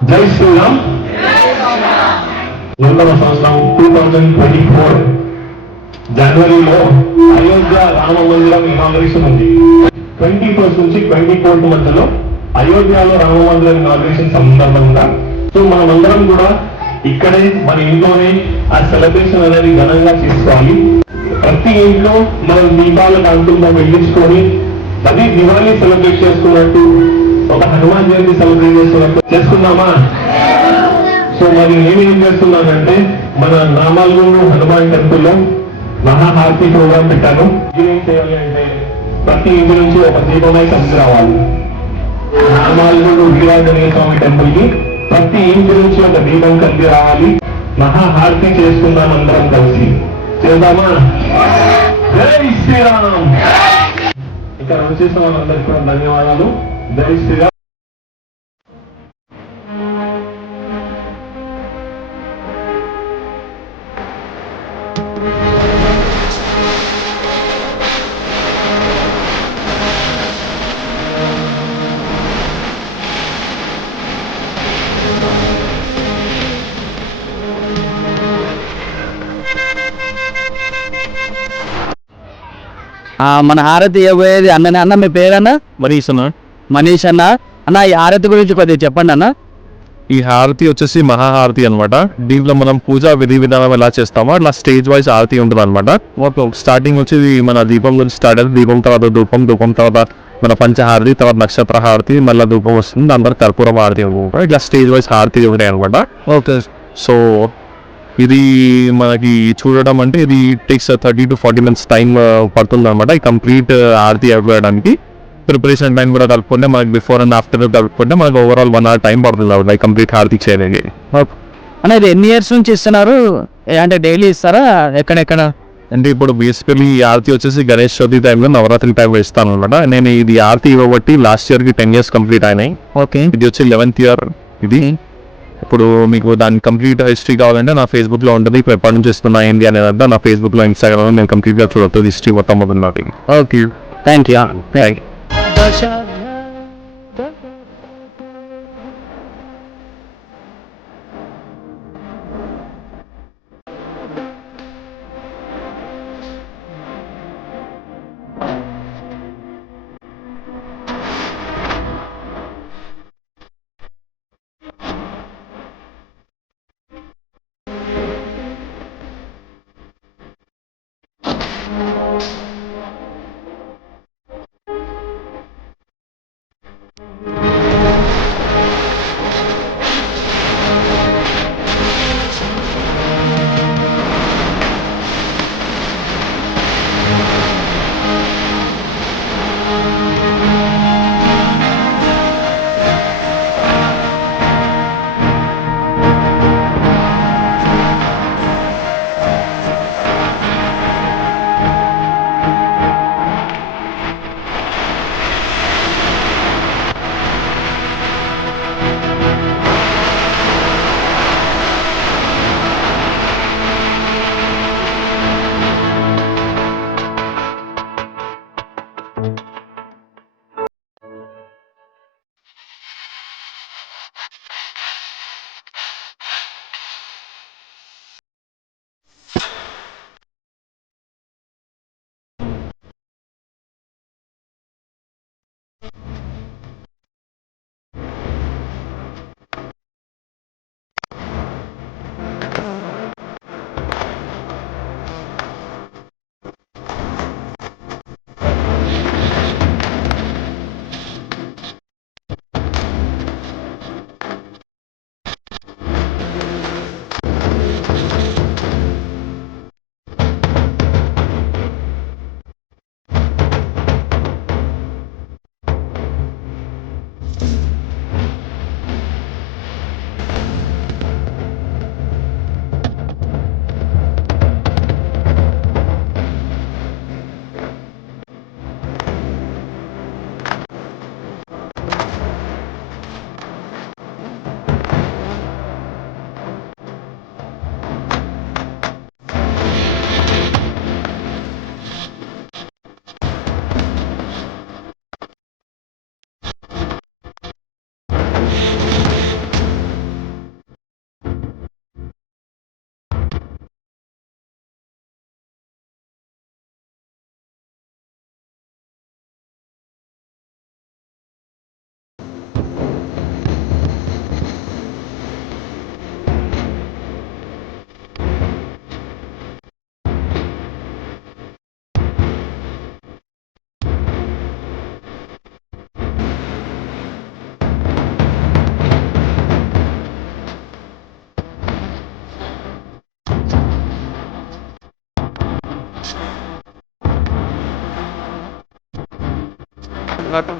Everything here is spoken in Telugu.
జై శ్రీరామ్. నూతన సంవత్సరం 2024 జనవరిలో అయోధ్య రామ మందిరం ఇనాగరేషన్ ఉంది. 21st నుంచి 24th మధ్యలో అయోధ్యలో రామ మందిరం ఇనాగరేషన్ సందర్భంగా సో మనమందరం కూడా ఇక్కడే మన ఇంట్లోనే ఆ సెలబ్రేషన్ అనేది ఘనంగా చేసుకోవాలి. ప్రతి ఇంట్లో మనం దీపాల కాంతులతో వెలిగించుకొని అది దివాళీ సెలబ్రేట్ చేసుకున్నట్టు, ఒక హనుమాన్ జయంతి సెలబ్రేట్ చేసుకున్నట్టు చేసుకున్నామా? సో మరి నేను ఏం చేస్తున్నానంటే మన నామాల్గూరు హనుమాన్ టెంపుల్ లో మహాహారతి ప్రోగ్రామ్ పెట్టాను. ఏం చేయాలి అంటే ప్రతి ఇంటి నుంచి ఒక దీపమై కలిసి రావాలి. నామాల్గూరు వీరాంజనేయ స్వామి టెంపుల్ కి ప్రతి ఇంటి నుంచి ఒక దీపం కలిసి రావాలి. మహాహారతి చేసుకుందాం అందరం కలిసి. చేద్దామా? జై శ్రీరామ్. ఇక్కడ వచ్చేసిన వాళ్ళందరికీ కూడా ధన్యవాదాలు. జై శ్రీరామ్. మన హారతి ఇవ్వబోయేది అన్ననే. అన్న మీ పేరన్నా? మనీష్ అన్న. మనీష్ అన్న. అన్న ఈ హారతి గురించి కొద్దిగా చెప్పండి అన్న. ఈ హారతి వచ్చేసి మహాహారతి అనమాట. దీంట్లో మనం పూజా విధి విధానం ఎలా చేస్తామో అట్లా స్టేజ్ వైజ్ హారతి ఉంటుంది అనమాట. స్టార్టింగ్ వచ్చి మన దీపం గురించి స్టార్ట్ అవుతుంది. దీపం తర్వాత ధూపం, ధూపం తర్వాత మన పంచహారతి, తర్వాత నక్షత్ర హారతి, మళ్ళీ ధూపం వస్తుంది. దాని తర్వాత కర్పూరం హారతి అనమాట. ఇట్లా స్టేజ్ వైజ్ హారతి ఉంటాయి అనమాట. ఓకే. సో ఇది మనకి చూడడం అంటే ఇది టేక్స్ 30 to 40 minutes టైం పడుతుంది అనమాట. ఈ కంప్లీట్ హారతి అవ్వడానికి ప్రిపరేషన్ టైం కూడా కలుపుకుంటే మనకి బిఫోర్ అండ్ ఆఫ్టర్ కలుపుకుంటే మనకి ఓవరాల్ 1 hour టైం పడుతుంది అనమాట ఈ కంప్లీట్ హారతి చేయడానికి. అన్న ఇది ఎన్ని ఇయర్స్ నుంచి ఇస్తున్నారు? అంటే డైలీ ఇస్తారా? ఎక్కడెక్కడ? అంటే ఇప్పుడు బేసికలీ ఈ ఆరతి వచ్చేసి గణేష్ చవితి టైంలో, నవరాత్రి టైంలో ఇస్తాను అనమాట. నేను ఇది ఆరతి ఇవ్వబట్టి లాస్ట్ ఇయర్కి 10 years కంప్లీట్ అయినాయి. ఓకే. ఇది వచ్చి 11th year ఇది. ఇప్పుడు మీకు దాని కంప్లీట్ హిస్టరీ కావాలంటే నా ఫేస్బుక్లో ఉంటుంది. ఇప్పుడు ఎప్పటి నుంచి ఇస్తున్నా ఏంటి అనేది నా ఫేస్బుక్లో, ఇన్స్టాగ్రామ్లో నేను కంప్లీట్గా చూడొచ్చు హిస్టరీ మొత్తం అవుతుంది. ఓకే. Thank you. నాకు